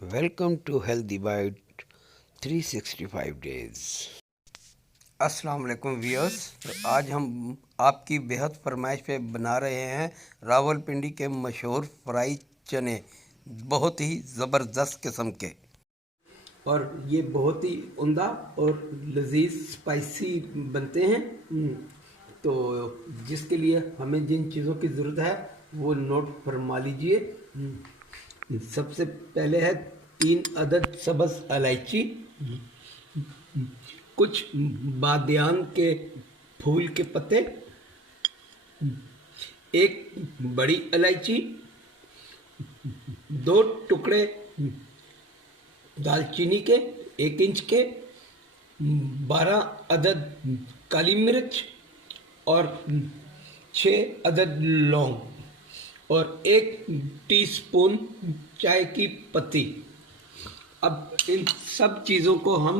Welcome to healthy bite 365 days. अस्सलाम वालेकुम viewers. आज हम आपकी बेहद फरमाइश पे बना रहे हैं रावलपिंडी के मशहूर फ्राई चने, बहुत ही ज़बरदस्त किस्म के। और ये बहुत ही उम्दा और लजीज स्पाइसी बनते हैं। तो जिसके लिए हमें जिन चीज़ों की ज़रूरत है वो नोट फरमा लीजिए। सबसे पहले है 3 अदद सब्ज़ इलायची, कुछ बादियान के फूल के पत्ते, एक बड़ी इलायची, 2 टुकड़े दालचीनी के 1 इंच के, 12 अदद काली मिर्च और 6 अदद लौंग और 1 टीस्पून चाय की पत्ती। अब इन सब चीज़ों को हम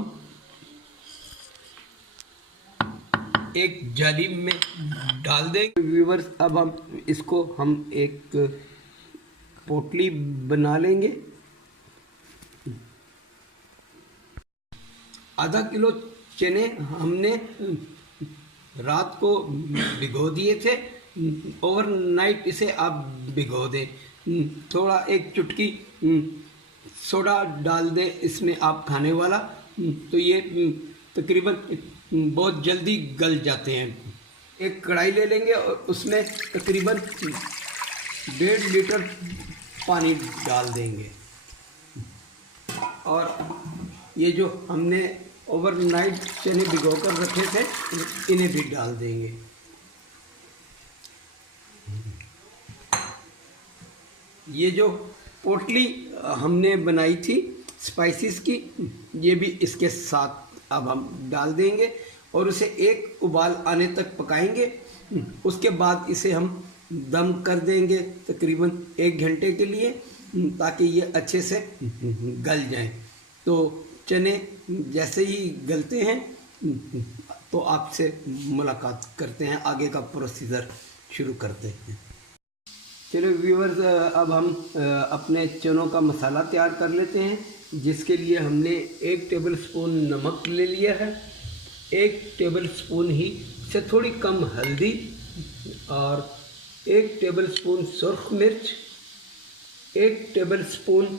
एक जाली में डाल देंगे व्यूवर्स। अब हम एक पोटली बना लेंगे। आधा किलो चने हमने रात को भिगो दिए थे। ओवरनाइट इसे आप भिगो दें। थोड़ा एक चुटकी सोडा डाल दें इसमें आप खाने वाला, तो ये तकरीबन बहुत जल्दी गल जाते हैं। एक कढ़ाई ले लेंगे और उसमें तकरीबन 1.5 लीटर पानी डाल देंगे और ये जो हमने ओवरनाइट चने भिगो कर रखे थे इन्हें भी डाल देंगे। ये जो पोटली हमने बनाई थी स्पाइसेस की, ये भी इसके साथ अब हम डाल देंगे और उसे एक उबाल आने तक पकाएंगे। उसके बाद इसे हम दम कर देंगे तकरीबन 1 घंटे के लिए, ताकि ये अच्छे से गल जाएं। तो चने जैसे ही गलते हैं तो आपसे मुलाकात करते हैं, आगे का प्रोसीजर शुरू करते हैं। चलो व्यूअर्स, अब हम अपने चनों का मसाला तैयार कर लेते हैं, जिसके लिए हमने 1 टेबलस्पून नमक ले लिया है, 1 टेबलस्पून ही से थोड़ी कम हल्दी और 1 टेबलस्पून सुर्ख मिर्च, 1 टेबलस्पून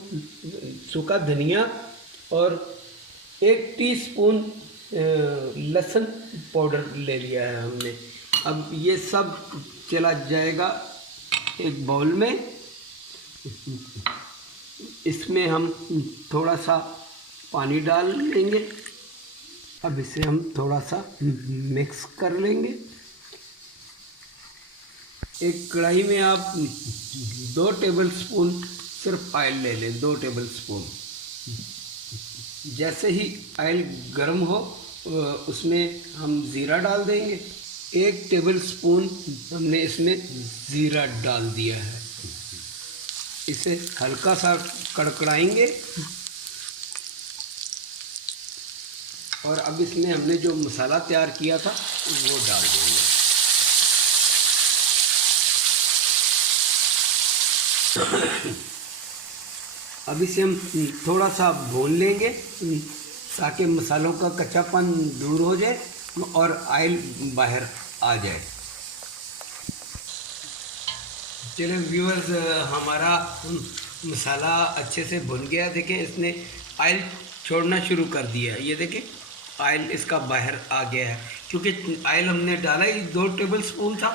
सूखा धनिया और 1 टीस्पून लहसुन पाउडर ले लिया है हमने। अब ये सब चला जाएगा एक बाउल में। इसमें हम थोड़ा सा पानी डाल लेंगे। अब इसे हम थोड़ा सा मिक्स कर लेंगे। एक कढ़ाई में आप 2 टेबलस्पून सिर्फ ऑयल ले लें, 2 टेबलस्पून। जैसे ही ऑयल गर्म हो उसमें हम ज़ीरा डाल देंगे। 1 टेबलस्पून हमने इसमें ज़ीरा डाल दिया है। इसे हल्का सा कड़कड़ाएंगे और अब इसमें हमने जो मसाला तैयार किया था वो डाल देंगे। अब इसे हम थोड़ा सा भून लेंगे ताकि मसालों का कच्चापन दूर हो जाए और ऑयल बाहर आ जाए। चलिए व्यूअर्स, हमारा मसाला अच्छे से भुन गया। देखें इसने ऑयल छोड़ना शुरू कर दिया है। ये देखें ऑयल इसका बाहर आ गया है, क्योंकि ऑयल हमने डाला ही 2 टेबलस्पून था,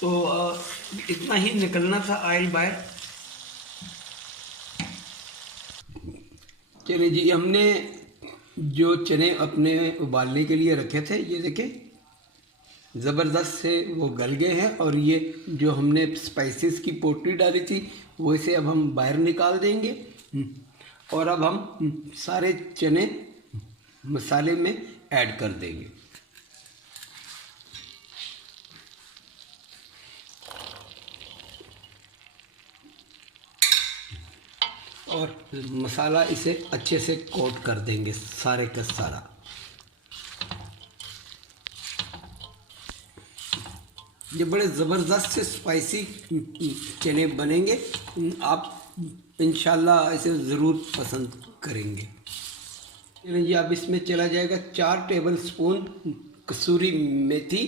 तो इतना ही निकलना था ऑयल बाहर। चलिए जी, हमने जो चने अपने उबालने के लिए रखे थे ये देखें ज़बरदस्त से वो गल गए हैं। और ये जो हमने स्पाइसेस की पोटली डाली थी वो इसे अब हम बाहर निकाल देंगे और अब हम सारे चने मसाले में ऐड कर देंगे। और मसाला इसे अच्छे से कोट कर देंगे सारे का सारा। ये बड़े ज़बरदस्त से स्पाइसी चने बनेंगे। आप इंशाल्लाह इसे ज़रूर पसंद करेंगे। चलिए जी, अब इसमें चला जाएगा 4 टेबल स्पून कसूरी मेथी,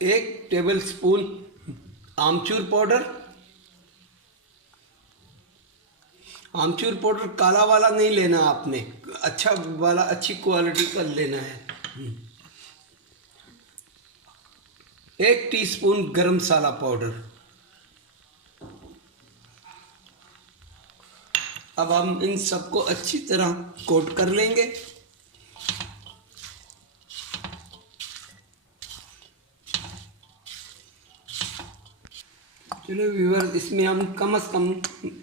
1 टेबल स्पून आमचूर पाउडर। आमचूर पाउडर काला वाला नहीं लेना आपने, अच्छा वाला, अच्छी क्वालिटी का लेना है। 1 टीस्पून गरम मसाला पाउडर। अब हम इन सबको अच्छी तरह कोट कर लेंगे। चलो व्यूअर, इसमें हम कम से कम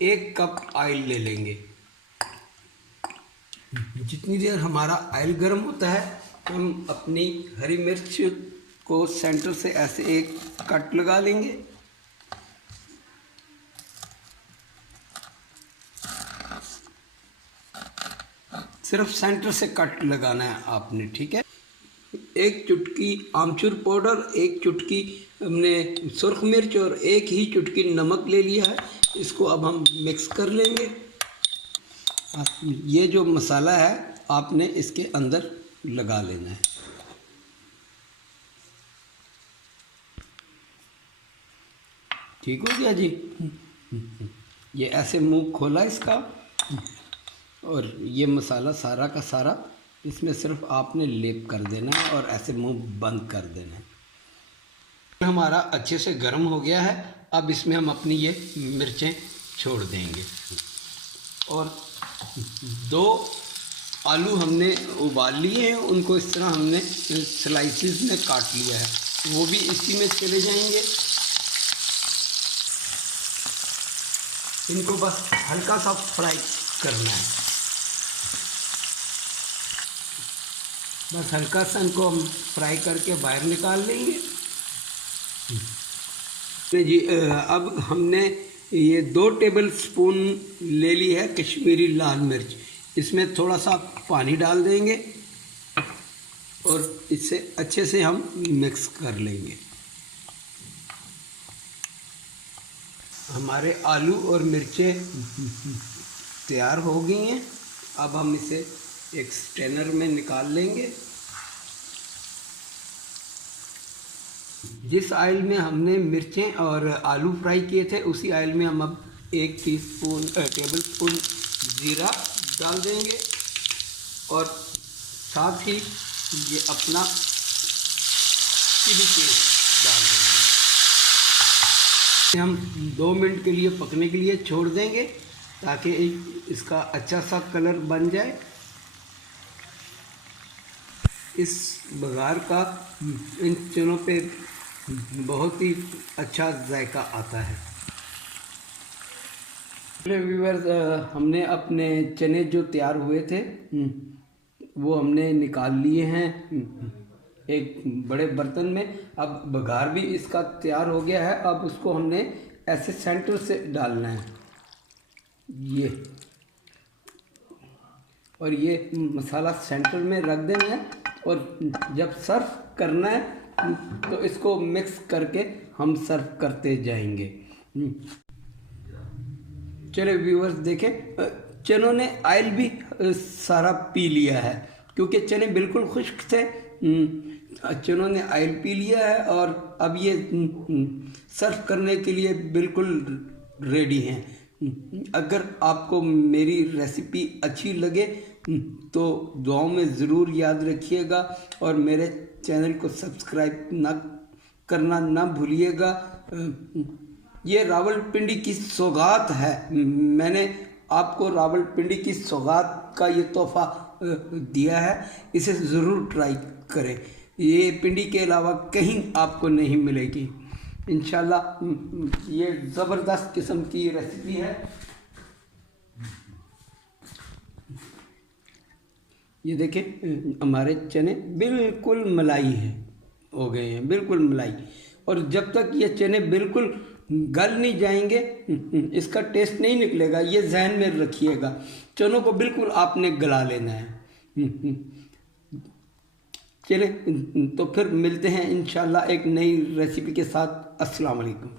1 कप ऑयल ले लेंगे। जितनी देर हमारा ऑयल गर्म होता है, हम अपनी हरी मिर्च को सेंटर से ऐसे एक कट लगा लेंगे। सिर्फ सेंटर से कट लगाना है आपने, ठीक है। 1 चुटकी आमचूर पाउडर, 1 चुटकी हमने सुर्ख मिर्च और 1 ही चुटकी नमक ले लिया है। इसको अब हम मिक्स कर लेंगे। ये जो मसाला है आपने इसके अंदर लगा लेना है। ठीक हो गया जी। ये ऐसे मुंह खोला इसका, और ये मसाला सारा का सारा इसमें सिर्फ आपने लेप कर देना है और ऐसे मुंह बंद कर देना है। हमारा अच्छे से गर्म हो गया है। अब इसमें हम अपनी ये मिर्चें छोड़ देंगे, और 2 आलू हमने उबाल लिए हैं, उनको इस तरह हमने स्लाइसिस में काट लिया है, वो भी इसी में चले जाएंगे। इनको बस हल्का सा फ्राई करना है, बस हल्का सा इनको हम फ्राई करके बाहर निकाल लेंगे। जी, अब हमने ये 2 टेबल स्पून ले ली है कश्मीरी लाल मिर्च। इसमें थोड़ा सा पानी डाल देंगे और इससे अच्छे से हम मिक्स कर लेंगे। हमारे आलू और मिर्चें तैयार हो गई हैं। अब हम इसे एक स्ट्रेनर में निकाल लेंगे। जिस ऑयल में हमने मिर्चें और आलू फ्राई किए थे, उसी ऑयल में हम अब 1 टेबल स्पून ज़ीरा डाल देंगे, और साथ ही ये अपना चिली पेस्ट डाल देंगे। हम 2 मिनट के लिए पकने के लिए छोड़ देंगे, ताकि इसका अच्छा सा कलर बन जाए। इस बघार का इन चनों पे बहुत ही अच्छा जायका आता है। व्यूअर्स, हमने अपने चने जो तैयार हुए थे वो हमने निकाल लिए हैं एक बड़े बर्तन में। अब बघार भी इसका तैयार हो गया है। अब उसको हमने ऐसे सेंटर से डालना है, ये, और ये मसाला सेंटर में रख देना है, और जब सर्व करना है तो इसको मिक्स करके हम सर्व करते जाएंगे। चलिए व्यूअर्स, देखें, चनों ने ऑयल भी सारा पी लिया है, क्योंकि चने बिल्कुल खुश्क थे। चनों ने ऑयल पी लिया है, और अब ये सर्व करने के लिए बिल्कुल रेडी हैं। अगर आपको मेरी रेसिपी अच्छी लगे तो दुआओं में ज़रूर याद रखिएगा, और मेरे चैनल को सब्सक्राइब करना ना भूलिएगा। ये रावलपिंडी की सौगात है। मैंने आपको रावलपिंडी की सौगात का ये तोहफ़ा दिया है, इसे ज़रूर ट्राई करें। ये पिंडी के अलावा कहीं आपको नहीं मिलेगी। इंशाल्लाह ये ज़बरदस्त किस्म की रेसिपी है। ये देखें, हमारे चने बिल्कुल मलाई हैं, हो गए हैं बिल्कुल मलाई। और जब तक ये चने बिल्कुल गल नहीं जाएंगे, इसका टेस्ट नहीं निकलेगा। ये जहन में रखिएगा, चनों को बिल्कुल आपने गला लेना है। चले तो फिर मिलते हैं इंशाल्लाह एक नई रेसिपी के साथ। अस्सलाम वालेकुम।